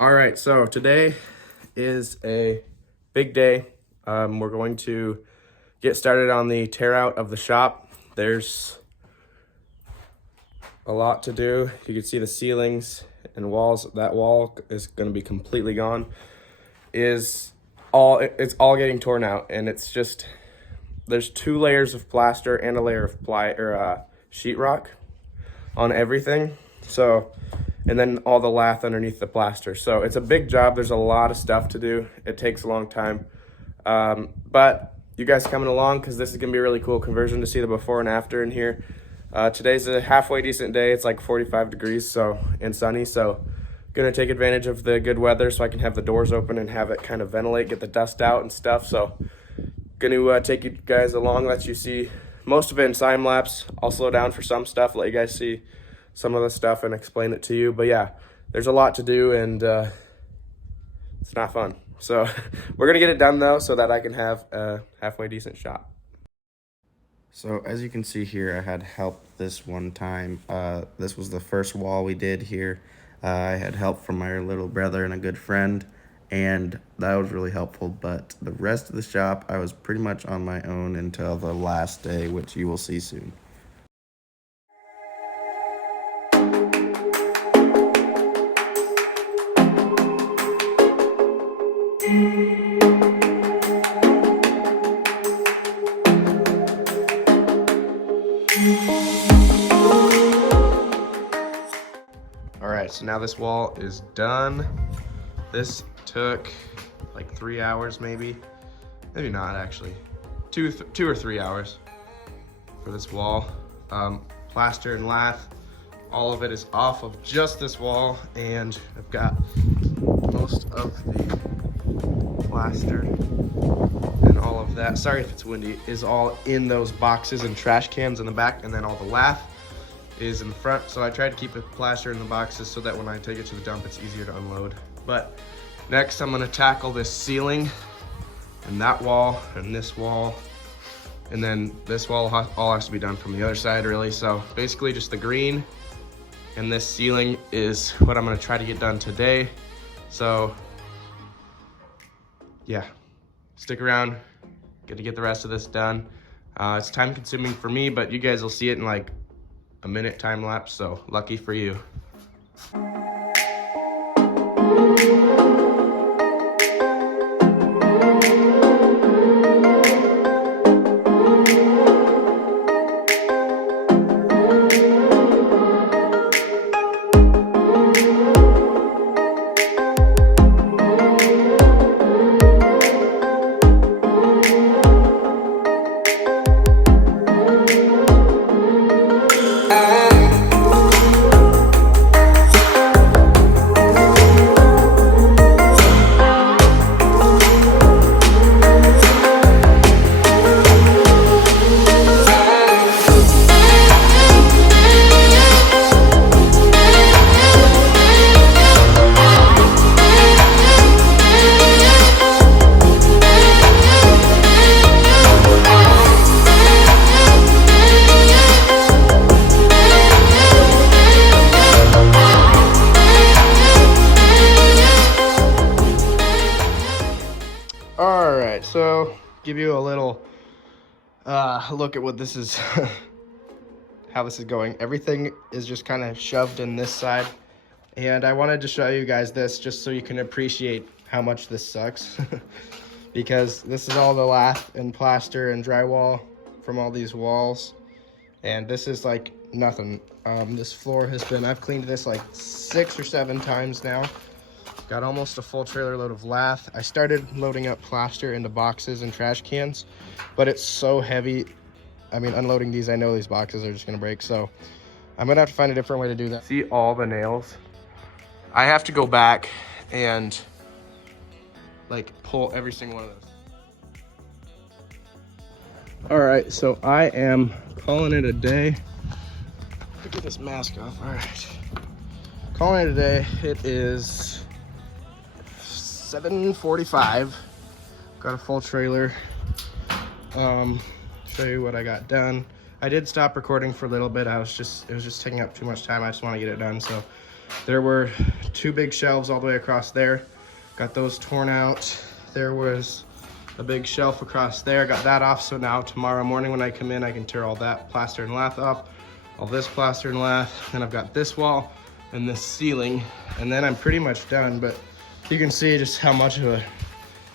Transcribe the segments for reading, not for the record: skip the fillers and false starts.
All right, so today is a big day. We're going to get started on the tear out of the shop. There's a lot to do. You can see the ceilings and walls. That wall is going to be completely gone. It's all getting torn out, and it's just there's 2 layers of plaster and a layer of sheetrock on everything. So, and then all the lath underneath the plaster. So it's a big job. There's a lot of stuff to do. It takes a long time. But you guys coming along because this is gonna be a really cool conversion to see the before and after in here. Today's a halfway decent day. It's like 45 degrees and sunny. So gonna take advantage of the good weather so I can have the doors open and have it kind of ventilate, get the dust out and stuff. So gonna take you guys along, let you see most of it in time lapse. I'll slow down for some stuff, let you guys see some of the stuff and explain it to you. But yeah, there's a lot to do and it's not fun. So we're gonna get it done though so that I can have a halfway decent shop. So as you can see here, I had help this one time. This was the first wall we did here. I had help from my little brother and a good friend, and that was really helpful. But the rest of the shop, I was pretty much on my own until the last day, which you will see soon. All right, so now this wall is done. This took like 3 hours, maybe not actually, two or 3 hours for this wall. Plaster and lath, all of it is off of just this wall, and I've got most of the plaster and all of that, sorry if it's windy, is all in those boxes and trash cans in the back, and then all the lath is in the front. So I tried to keep it plaster in the boxes so that when I take it to the dump, it's easier to unload. But next I'm gonna tackle this ceiling and that wall and this wall. And then this wall all has to be done from the other side really. So basically just the green and this ceiling is what I'm gonna try to get done today. So yeah, stick around, gonna get the rest of this done. It's time consuming for me, but you guys will see it in like a minute time lapse, so lucky for you. All right, so give you a little look at what this is, how this is going. Everything is just kind of shoved in this side, and I wanted to show you guys this just so you can appreciate how much this sucks because this is all the lath and plaster and drywall from all these walls, and this is like nothing. This floor has been, I've cleaned this like 6 or 7 times now. Got almost a full trailer load of lath. I started loading up plaster into boxes and trash cans, but it's so heavy. I mean, unloading these, I know these boxes are just gonna break, so I'm gonna have to find a different way to do that. See all the nails? I have to go back and like pull every single one of those. All right, so I am calling it a day. Get this mask off, all right. Calling it a day. It is 7:45. Got a full trailer. Show you what I got done. I did stop recording for a little bit. It was just taking up too much time. I just want to get it done. So There were 2 big shelves all the way across there. Got those torn out. There was a big shelf across there. Got that off, so now tomorrow morning when I come in, I can tear all that plaster and lath off, all this plaster and lath. Then I've got this wall and this ceiling, and then I'm pretty much done, but you can see just how much of a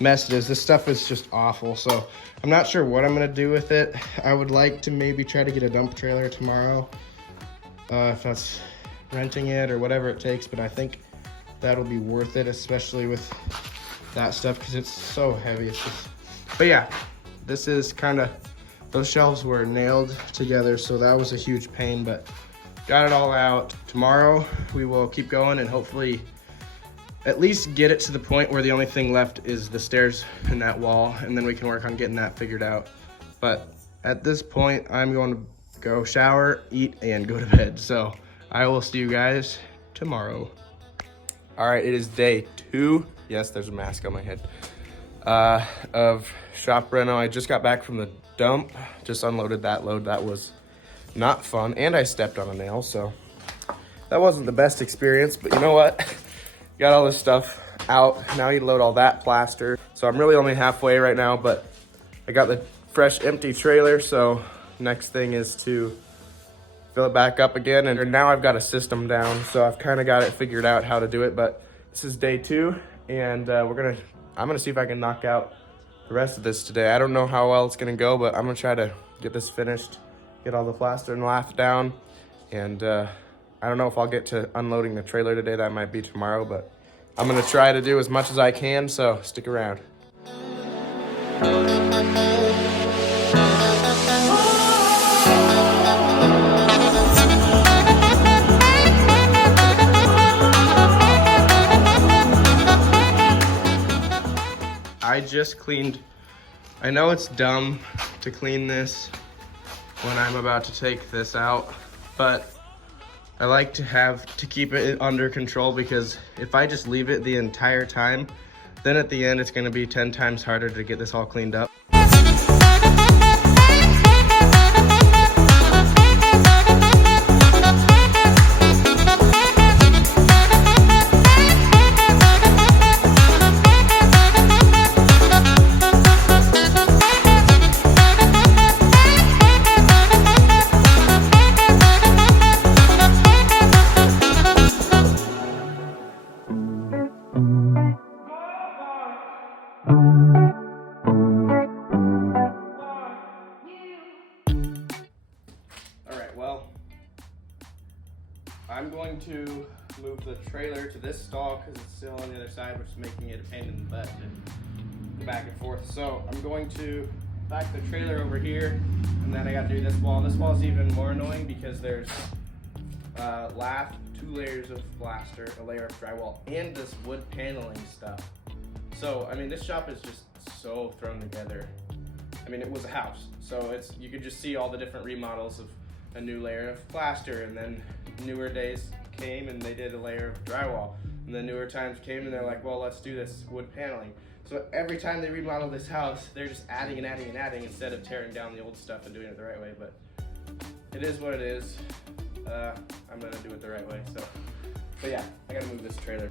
mess it is. This stuff is just awful, so I'm not sure what I'm gonna do with it. I would like to maybe try to get a dump trailer tomorrow, if that's renting it or whatever it takes, but I think that'll be worth it, especially with that stuff, because it's so heavy. It's just, but yeah, this is kind of, those shelves were nailed together, so that was a huge pain, but got it all out. Tomorrow we will keep going and hopefully at least get it to the point where the only thing left is the stairs and that wall, and then we can work on getting that figured out. But at this point, I'm going to go shower, eat, and go to bed. So I will see you guys tomorrow. All right, it is day 2. Yes, there's a mask on my head. Of shop reno. I just got back from the dump, just unloaded that load. That was not fun, and I stepped on a nail, so that wasn't the best experience, but you know what? Got all this stuff out. Now you load all that plaster. So I'm really only halfway right now, but I got the fresh empty trailer, so next thing is to fill it back up again. And now I've got a system down, so I've kind of got it figured out how to do it, but this is day 2, and I'm gonna see if I can knock out the rest of this today. I don't know how well it's gonna go, but I'm gonna try to get this finished, get all the plaster and lath down, and I don't know if I'll get to unloading the trailer today. That might be tomorrow, but I'm gonna try to do as much as I can, so stick around. I just cleaned, I know it's dumb to clean this when I'm about to take this out, but I like to keep it under control, because if I just leave it the entire time, then at the end it's gonna be 10 times harder to get this all cleaned up. I'm going to move the trailer to this stall because it's still on the other side, which is making it a pain in the butt and back and forth. So I'm going to back the trailer over here, and then I got to do this wall. This wall is even more annoying because there's lath, 2 layers of plaster, a layer of drywall, and this wood paneling stuff. So I mean, this shop is just so thrown together. I mean, it was a house, so you could just see all the different remodels of a new layer of plaster, and then newer days came and they did a layer of drywall, and then newer times came and they're like, well, let's do this wood paneling. So every time they remodel this house, they're just adding and adding and adding instead of tearing down the old stuff and doing it the right way. But it is what it is. I'm gonna do it the right way. So, but yeah, I gotta move this trailer.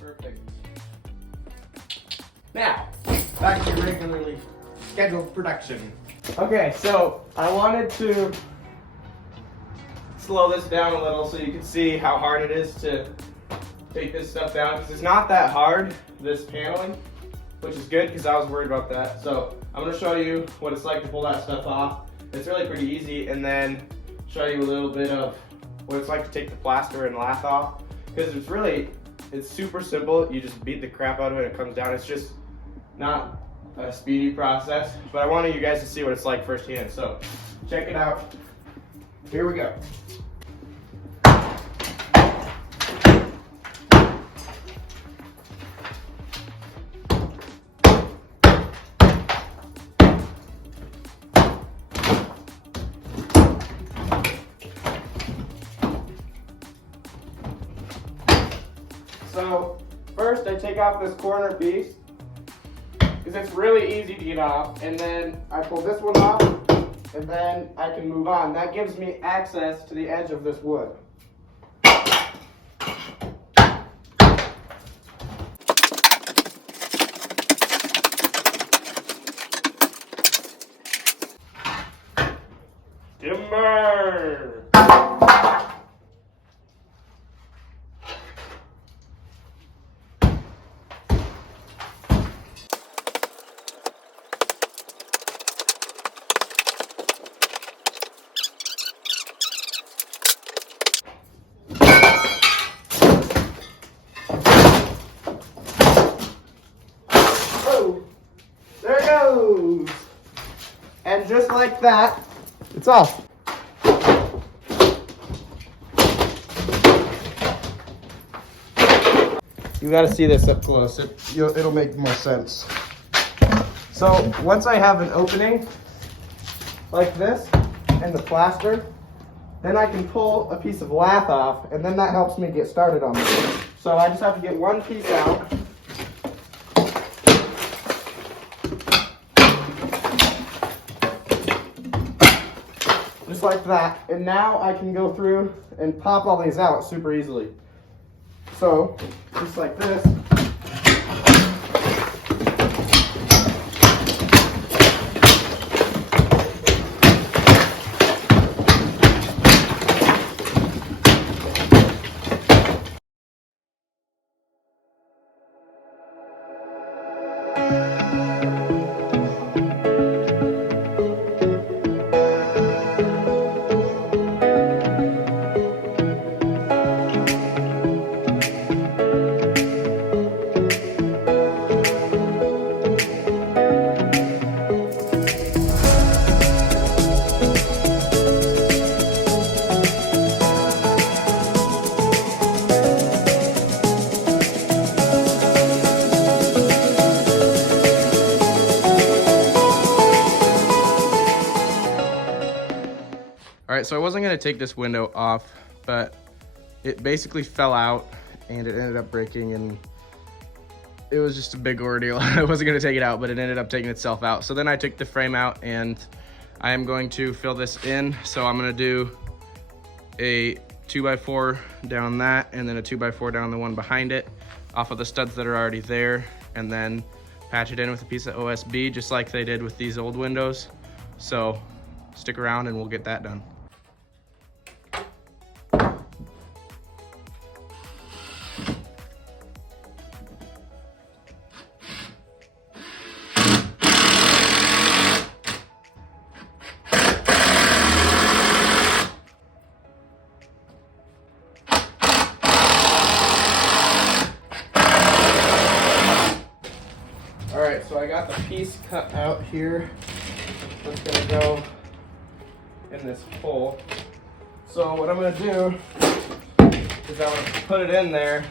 Perfect. Now, back to regularly scheduled production. Okay, so I wanted to slow this down a little so you can see how hard it is to take this stuff down, because it's not that hard, this paneling, which is good because I was worried about that. So I'm going to show you what it's like to pull that stuff off. It's really pretty easy, and then show you a little bit of what it's like to take the plaster and lath off. because it's super simple. You just beat the crap out of it and it comes down. It's just not a speedy process, but I wanted you guys to see what it's like firsthand. So check it out. Here we go. So first I take off this corner piece, because it's really easy to get off, and then I pull this one off, and then I can move on. That gives me access to the edge of this wood. Timber! There it goes. And just like that, it's off. You gotta see this up close. It'll make more sense. So once I have an opening like this and the plaster, then I can pull a piece of lath off, and then that helps me get started on this. So I just have to get one piece out. Just like that, and now I can go through and pop all these out super easily. So, just like this. All right, so I wasn't gonna take this window off, but it basically fell out and it ended up breaking, and it was just a big ordeal. I wasn't gonna take it out, but it ended up taking itself out. So then I took the frame out, and I am going to fill this in. So I'm gonna do a 2x4 down that, and then a 2x4 down the one behind it, off of the studs that are already there, and then patch it in with a piece of OSB, just like they did with these old windows. So stick around and we'll get that done. All right, so I got the piece cut out here. That's gonna go in this hole. So what I'm gonna do is I'm gonna put it in there,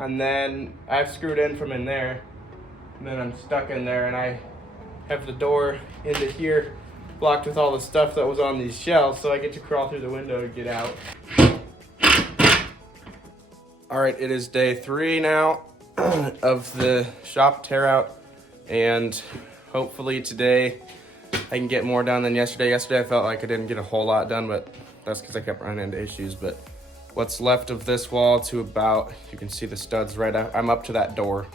and then I've screwed in from in there, and then I'm stuck in there, and I have the door into here blocked with all the stuff that was on these shelves, so I get to crawl through the window to get out. All right, it is day 3 now of the shop tear out, and hopefully today I can get more done than yesterday. Yesterday I felt like I didn't get a whole lot done, but that's because I kept running into issues. But what's left of this wall to about, you can see the studs right up, I'm up to that door.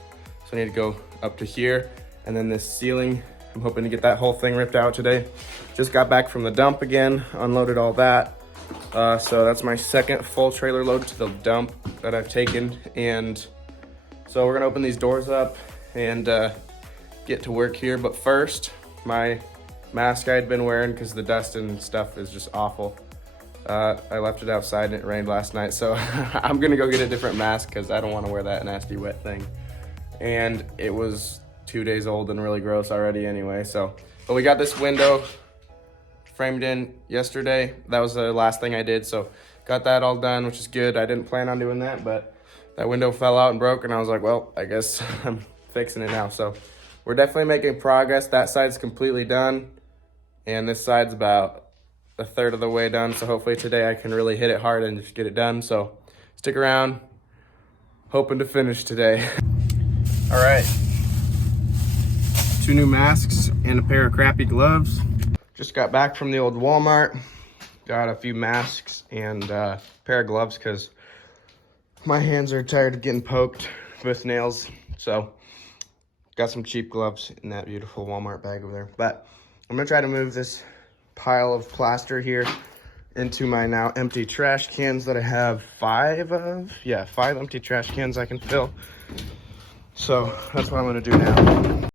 So I need to go up to here, and then this ceiling, I'm hoping to get that whole thing ripped out today. Just got back from the dump again, unloaded all that. So that's my second full trailer load to the dump that I've taken. And so we're gonna open these doors up and get to work here. But first, my mask I had been wearing, because the dust and stuff is just awful. I left it outside and it rained last night, so I'm gonna go get a different mask because I don't want to wear that nasty wet thing. And it was 2 days old and really gross already anyway. So, but we got this window framed in yesterday. That was the last thing I did, so got that all done, which is good. I didn't plan on doing that, but that window fell out and broke, and I was like, well, I guess I'm fixing it now. So we're definitely making progress. That side's completely done, and this side's about a third of the way done. So hopefully today I can really hit it hard and just get it done. So stick around, hoping to finish today. All right, 2 new masks and a pair of crappy gloves. Just got back from the old Walmart. Got a few masks and a pair of gloves because my hands are tired of getting poked with nails. So got some cheap gloves in that beautiful Walmart bag over there. But I'm gonna try to move this pile of plaster here into my now empty trash cans that I have 5 of. Yeah, 5 empty trash cans I can fill. So that's what I'm gonna do now.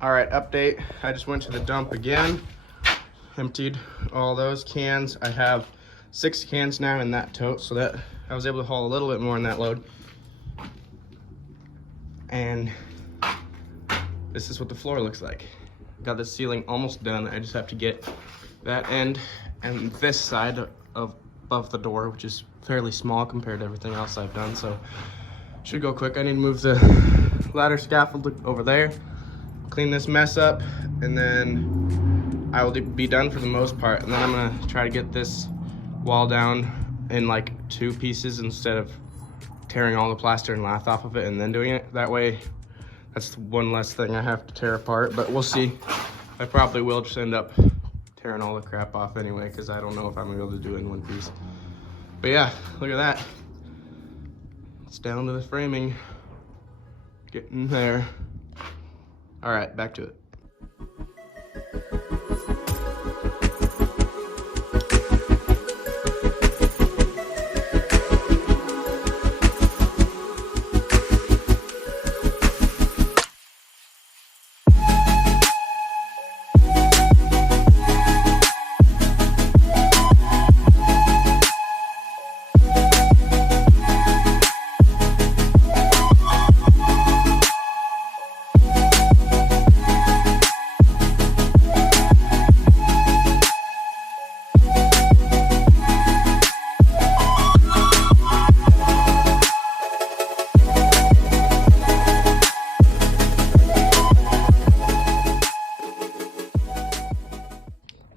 All right, update. I just went to the dump again, emptied all those cans. I have 6 cans now in that tote, so that I was able to haul a little bit more in that load. And this is what the floor looks like. Got the ceiling almost done. I just have to get that end and this side of above the door, which is fairly small compared to everything else I've done, so should go quick. I need to move the ladder scaffold over there, clean this mess up, and then I will be done for the most part. And then I'm gonna try to get this wall down in like 2 pieces instead of tearing all the plaster and lath off of it and then doing it. That way, that's one less thing I have to tear apart, but we'll see. I probably will just end up tearing all the crap off anyway, because I don't know if I'm gonna be able to do it in 1 piece. But yeah, look at that. It's down to the framing. Getting there. All right, back to it.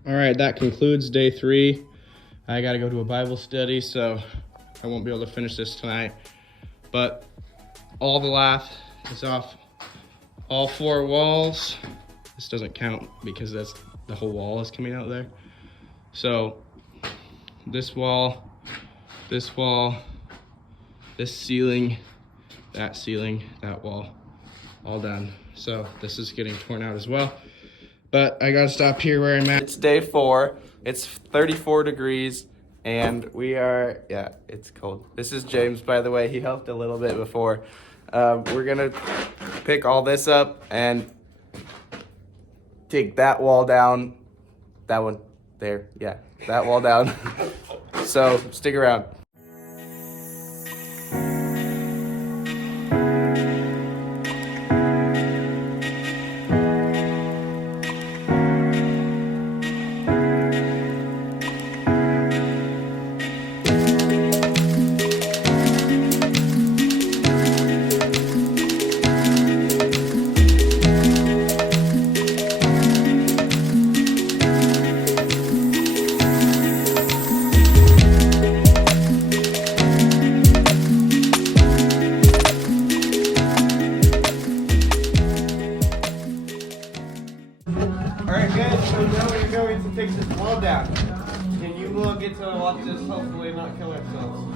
All right, that concludes day 3. I gotta go to a Bible study, so I won't be able to finish this tonight. But all the lath is off all 4 walls. This doesn't count because that's the whole wall is coming out there. So this wall, this ceiling, that wall, all done. So this is getting torn out as well. but I gotta stop here where I'm at. It's day 4. It's 34 degrees, and we are, yeah, it's cold. This is James, by the way. He helped a little bit before. We're gonna pick all this up and take that wall down. That one there, yeah, that wall down. So stick around. Alright guys, so now we're going to take this wall down. And you will get to watch this, hopefully not kill ourselves.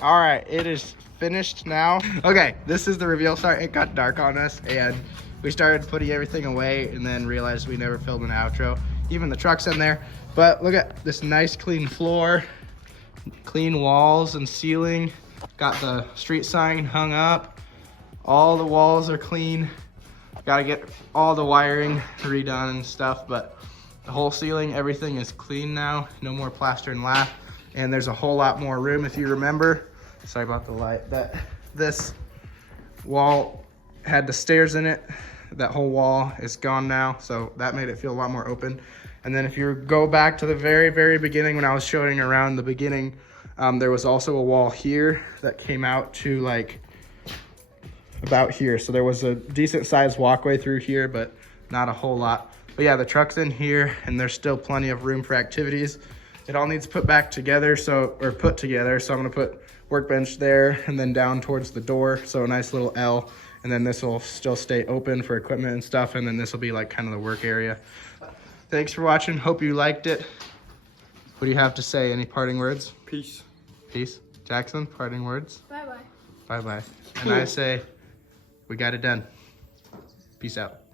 All right, it is finished now. Okay, this is the reveal. Sorry, it got dark on us and we started putting everything away and then realized we never filmed an outro. Even the truck's in there. But look at this nice clean floor, clean walls and ceiling. Got the street sign hung up. All the walls are clean. Gotta get all the wiring redone and stuff, but the whole ceiling, everything is clean now. No more plaster and lath. And there's a whole lot more room if you remember. Sorry about the light. This wall had the stairs in it. That whole wall is gone now, so that made it feel a lot more open. And then if you go back to the very, very beginning when I was showing around the beginning There was also a wall here that came out to like about here. So there was a decent sized walkway through here, but not a whole lot. But yeah, the truck's in here and there's still plenty of room for activities. It all needs put back together, or put together. So I'm gonna put workbench there and then down towards the door. So a nice little L. And then this will still stay open for equipment and stuff. And then this will be like kind of the work area. Thanks for watching. Hope you liked it. What do you have to say? Any parting words? Peace. Peace. Jackson, parting words? Bye-bye. Bye-bye. And I say, we got it done. Peace out.